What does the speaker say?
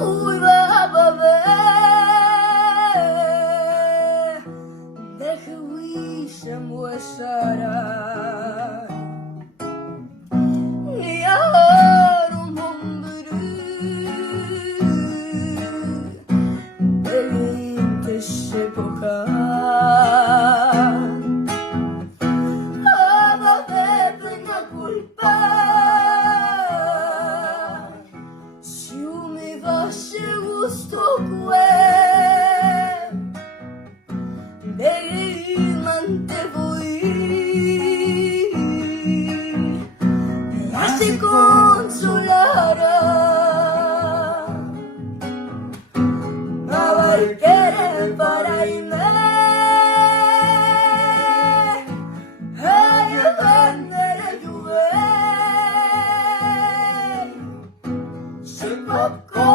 Uy, va, deje huir muesara yarım ömrü benim teşebbüka aba plena culpa si me va se gusto mante voi lasci consolara ma valquere para me ay bandera juve se poco